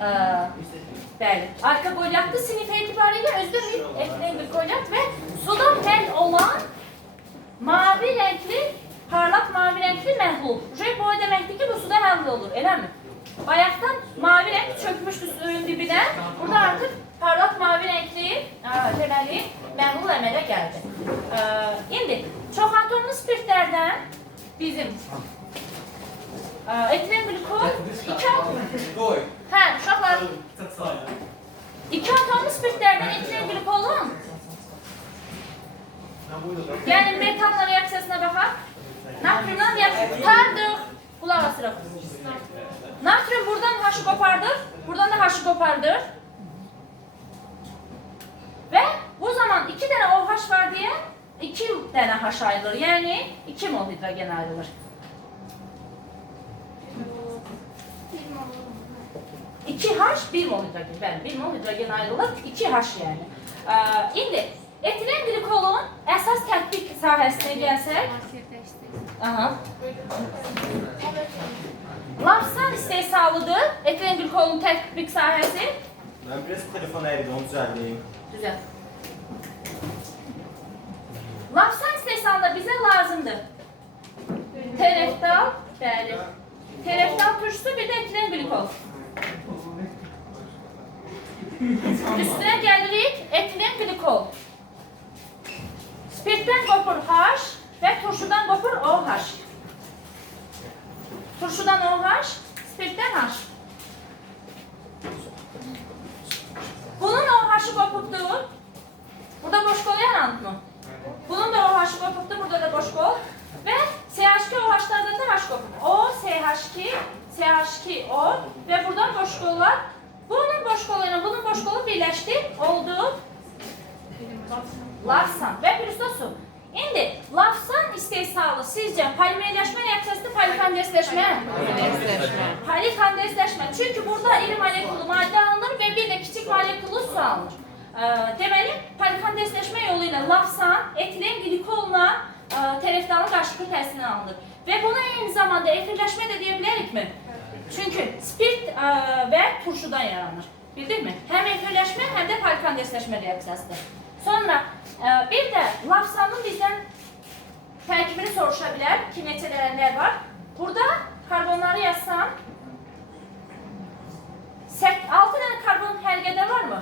Ee, bəli. Alkoqolyatlı sinif etibariyle özdə bir etilen glikolyat ve sudan həll olan mavi renkli, parlak mavi renkli məhlul. Bu o deməkdir ki, bu suda həll olur, eləmi? Bayaqdan mavi renk çökmüşdü suyun dibine. Burada artık parlak mavi renkli, aa, deməli, məhlul əmələ gəldi. Ee, indi çox atomlu spirtlərdən bizim etilen glikol iki atom. Hə, uşaqlar, iki atomlu spirtlərdən etilen glikolun Yəni metanla reaksiyasına baxaq. Natriumdan reaksiya qurtardıq. Qulaq asırıq. Natrium buradan haşı qopardır. Buradan da haşı qopardır. Və bu zaman iki dənə OH var deyə iki dənə H ayrılır. Yəni 2 mol hidrogen ayrılır. 2H 1 mol hidrogen. Bəli, 1 mol hidrogen ayrılır. 2H yəni. Ee, indi etilen glikolun əsas tətbiq sahəsinə gəlsək, aha. Lapsan istehsalıdır. Etilen glikolun tətbiq sahəsi. Ben biraz telefon evde onu düzenleyeyim. Güzel. Lapsan istehsalında bize lazımdır. Tereftal, bəli. Tereftal turşusu bir de etilen glikol. Üstüne gelirik etilen glikol. Spirtten kopur H ve turşudan kopur OH. Turşudan OH, spirtten H. Bunun OH'ı kopuktu. Burada boş kol yanan mı? Bunun da OH'ı kopuktu, burada da boş kol. Ve CH2 OH'lardan da H kopuk. O, CH2, CH2, O ve buradan boş kollar. Boş koluyla bunun boş kolu birleşti. Oldu. Lafsan ve bir üstə su. İndi lafsan istehsalı sizce polimerləşmə reaksiyasında polikondensləşmə? Polikondensləşmə. Çünki burada iri molekulu maddə alınır və bir də kiçik molekulu su alınır. Ee, deməli, polikondensləşmə yolu ilə lafsan etilen glikolla e, tereftalın qarşılıqlı təsirinə alınır. Və buna eyni zamanda efirləşmə də deyə bilərikmi? Çünki spirt e, və turşudan yaranır. Bildikmi? Həm efirləşmə, həm də polikondensləşmə reaksiyasıdır. Sonra e, bir də lafsanın bizdən tərkibini soruşa bilər ki, nə var. Burada karbonları yazsam 6 dənə karbon həlqədə varmı?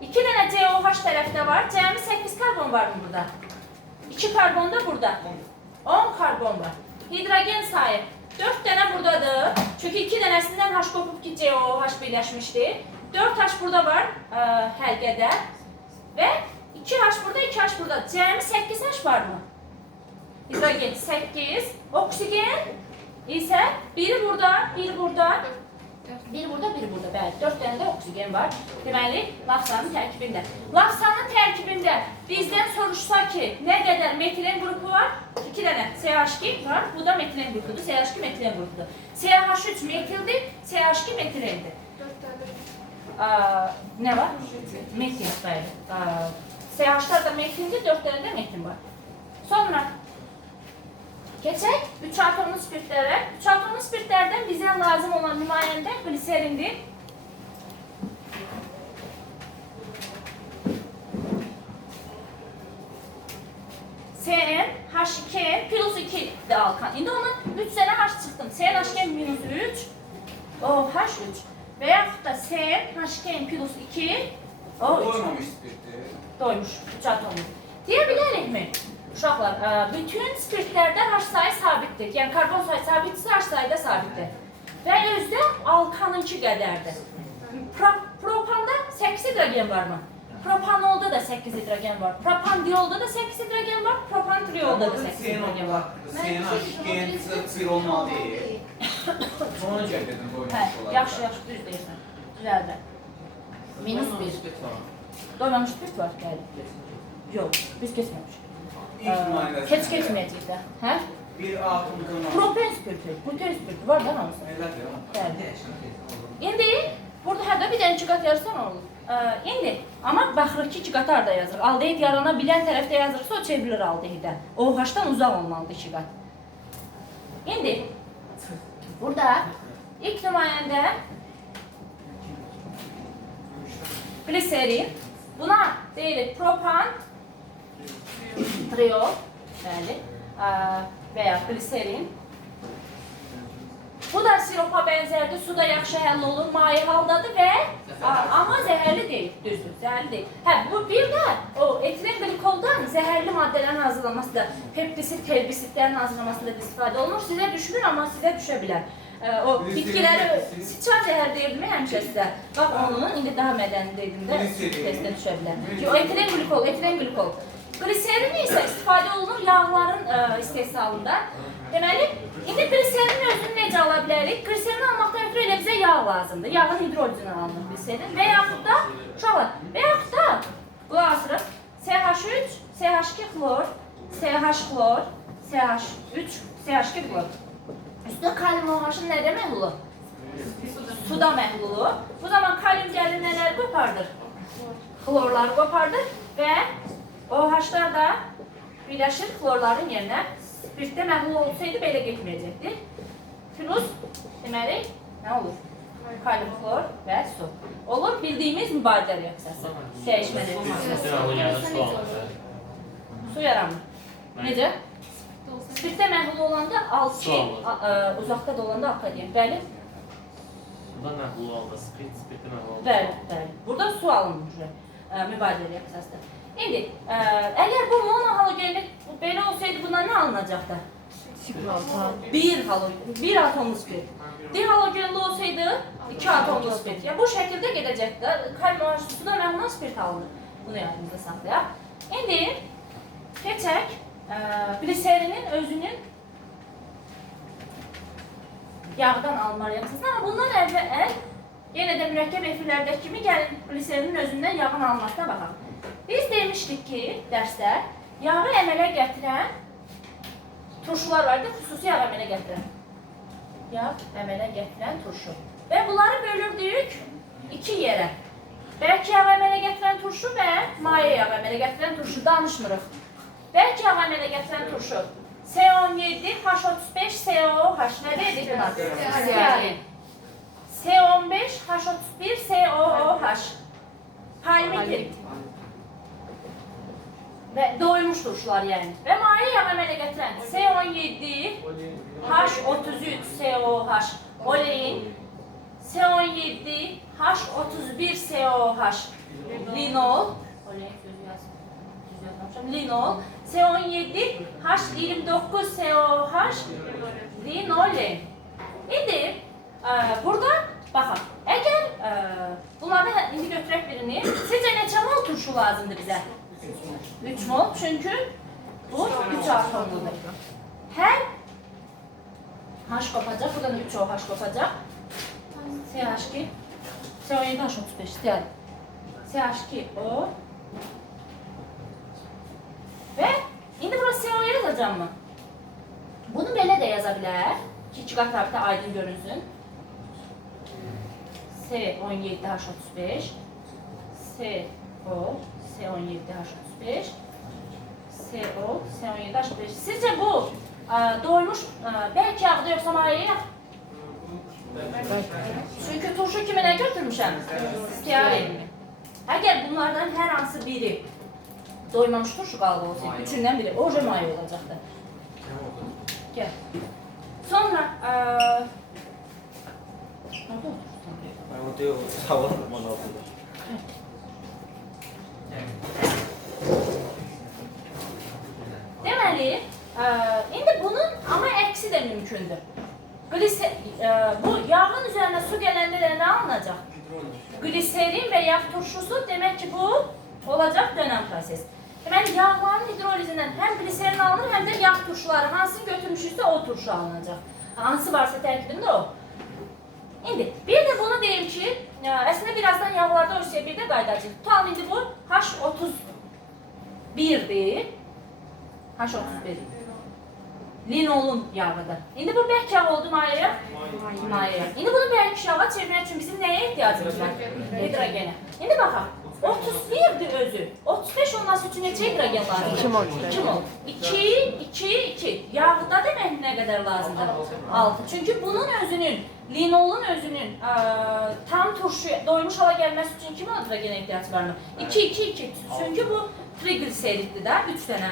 2 dənə COH tərəfdə var. Cəmi 8 karbon var mı burada? 2 karbon da burada. 10 karbon var. Hidrogen sayı 4 dənə buradadır. Çünki 2 dənəsindən H qopub ki COH birləşmişdi. 4H burada var ə, həlqədə. Və 2H burada, 2H burada. Cəmi 8H var mı? Hidrogen 8. Oksigen isə biri burada, biri burada. Biri burada, biri burada. Bəli, 4 dənə də oksigen var. Deməli, lafsanın tərkibində. Lafsanın tərkibində bizdən soruşsa ki, nə qədər metilen qrupu var? 2 dənə CH2 var. Bu da metilen qrupudur. CH2 metilen qrupudur. CH3 metildir, CH2 metilendir. Aa, nə var? Metil, bəli. CH4 da metildir, 4 dənə də metil var. Sonra Geçək 3 atomlu spirtlərə. 3 atomlu bizə lazım olan nümayəndə gliserindir. CN, H2N plus 2 də alkan. İndi onun 3 dənə H çıxdım. CN, H2N minus 3, o H3 və yaxud da CN, H2N plus 2, o 3. Doymamış spirti. doymuş 3 atomlu. Deyə bilərikmi? Uşaqlar, ə, bütün spirtlərdə H sayı sabitdir. Yəni karbon sayı sabitdirsə, H sayı da sabitdir. Və özdə alkanınki qədərdir. Pro propanda 8 hidrogen varmı? Propanolda da 8 hidrogen var. Propandiolda da 8 hidrogen var. Propantriolda da 8 hidrogen var. Senin aşkın sıfır olmalı değil. Ona göre dedim doymamış olabilir. yaxşı, yaxşı, düz deyirsən. Düzəldi. Minus 1. Doymamış spirt var, bəli. Yox, biz numarada. Keç keçməyəcək də. Hə? Bir atom kırmızı. Propen spirti var da hamısı. Bəli. İndi burada hərdə bir dənə iki qat yazsan olur. Ee, indi amma baxırıq ki, iki qat harda yazır. Aldehid yarana bilən tərəfdə yazırsa o çevrilir aldehidə. OH-dan uzaq olmalıdır iki qat. İndi burada ilk nümayəndə gliserin. Buna deyirik propan, triol, bəli, və ya gliserin. Bu da siropa bənzərdir, suda yaxşı həll olur, maye haldadır və amma zəhərli deyil, düzdür, zəhərli deyil. Hə, bu bir də o etilen glikoldan zəhərli maddələrin hazırlanmasında, peptisit, herbisitlərin hazırlanmasında da istifadə olunur. Sizə düşmür, amma sizə düşə bilər. Ə, o bitkiləri sıçan zəhər deyə bilmək həmişə sizə. Bax onun indi daha mədəni dedim də testə düşə bilər. O etilen glikol, etilen glikol. Gliserin isə istifadə olunur yağların ə, istehsalında. Deməli, indi gliserinin özünü necə ala bilərik? Gliserini almaqdan ötürü elə bizə yağ lazımdır. Yağın hidrolizindən alınır gliserin və yaxud da uşaqlar, və yaxud da qulaq asırıq. CH3, CH2 xlor, CH xlor, CH3, CH2 xlor. Üstündə kalium OH-ın nədə məhlulu? Suda məhlulu. Bu zaman kalium gəlir nələri qopardır? Xlorları qopardır və OH-lar da birləşir xlorların yerinə. Spirtdə məhlul olsaydı belə getməyəcəkdir. Plus deməli nə olur? Xlor və su. Olur bildiyimiz mübadilə reaksiyası. Dəyişmə reaksiyası. Su yaranır. Necə? Spirtdə məhlul olanda al Su ki, alır. a- ə, uzaqda da olanda akka deyir. Bəli, Suda məhlul halda, spirit, spirtdə məhlul halda. bəli, bəli. Burada su alınır ə, mübadilə reaksiyasıdır. İndi əgər bu monohalogenlik belə olsaydı bundan nə alınacaqdı? Bir halogen, bir atomlu spirit. Dihalogenli olsaydı iki atomlu spirit. Ya bu şəkildə gedəcəkdi. Kalium OH suda məhlul spirit alınır. Bunu yadımızda saxlayaq. İndi keçək ə, gliserinin özünün yağdan alma reaksiyasına. Amma bundan əvvəl yenə də mürəkkəb efirlərdəki kimi gəlin gliserinin özündən yağın almasına baxaq. Biz demişdik ki, dərsdə yağı əmələ gətirən turşular var idi, xüsusi yağ əmələ gətirən. Yağ əmələ gətirən turşu. Və bunları bölürdük iki yerə. Bəlkə yağ əmələ gətirən turşu və maye yağ əmələ gətirən turşu danışmırıq. Bəlkə yağ əmələ gətirən turşu C17, H35, COH. Nə dedik buna? Stearin. C15, H31, COOH. Palmitil. Və doymuş turşular yəni. Və maye yağ əmələ gətirən C17, H33, COH. Olein. C17, H31, COH. Linol. Linol. C17, H29, COH. Linolen. İndi ə, burada baxaq. Əgər ə, bunlardan indi götürək birini, sizcə neçə mol turşu lazımdır bizə? 3 mol. Çünki bu 3 atomludur. Hər H kopacaq, buradan 3 o H kopacaq. CH2 C17 H35 istəyəlim. CH2 O Və indi bura CO yazacağım mı? Bunu belə də yaza bilər ki, qat rabitə aydın görünsün. C17H35 CO C17H35 CO C17H35 Sizcə bu ə, doymuş ə, bəlkə yağda yoxsa maye yağ? Çünki turşu kimi nə götürmüşəm? Stearin. Əgər bunlardan hər hansı biri doymamış turşu qalığı olsaydı, üçündən biri oje maye olacaqdı. Gel. Sonra eee Nerede otursun? Ben o diyor savalım bana okulda. Deməli, eee, indi bunun amma əksi də mümkündür. Glise, eee, bu yağın üzərinə su gələndə də nə alınacaq? Gliserin və yağ turşusu demək ki bu olacaq dönəm proses. Deməli yağların hidrolizindən həm gliserin alınır, həm də yağ turşuları hansını götürmüşüksə o turşu alınacaq. Hansı varsa tərkibində o. İndi bir də bunu deyim ki, e, əslində birazdan yağlarda o şey bir də qaydacağıq. Tutalım indi bu H31-dir. H31. Linolun yağıdır. İndi bu bərk yağ oldu? Maye yağ. İndi bunu bərk yağa çevirmək üçün bizim nəyə ehtiyacımız var? Hidrogenə. İndi baxaq. 31-dir özü. 35 olması üçün neçə hidrogen lazımdır? 2 mol. 2 mol. 2, 2, 2. Yağda demək nə qədər lazımdır? 6. Çünki bunun özünün, linolun özünün ə, tam turşu, doymuş hala gəlməsi üçün kimi hidrogenə ehtiyac var mı? 2 2 2. Çünki bu trigliseriddir də, 3 dənə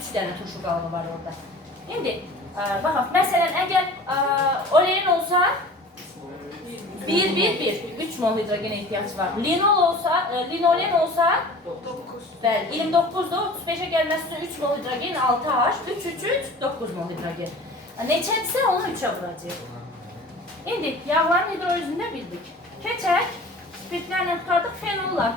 3 dənə turşu qalığı var orada. İndi ə, baxaq, məsələn, əgər ə, olein olsa 1 1 1 3 mol hidrogenə ehtiyac var. Linol olsa, ə, linolen olsa bəli 29 da 35-ə gəlməsi üçün 3 mol hidrogen 6H, 3 3 3 9 mol hidrogen. Neçədirsə onu 3-ə vuracağıq. İndi yağların hidrolizini də bildik. Keçək, spirtlərlə tutardıq fenollar.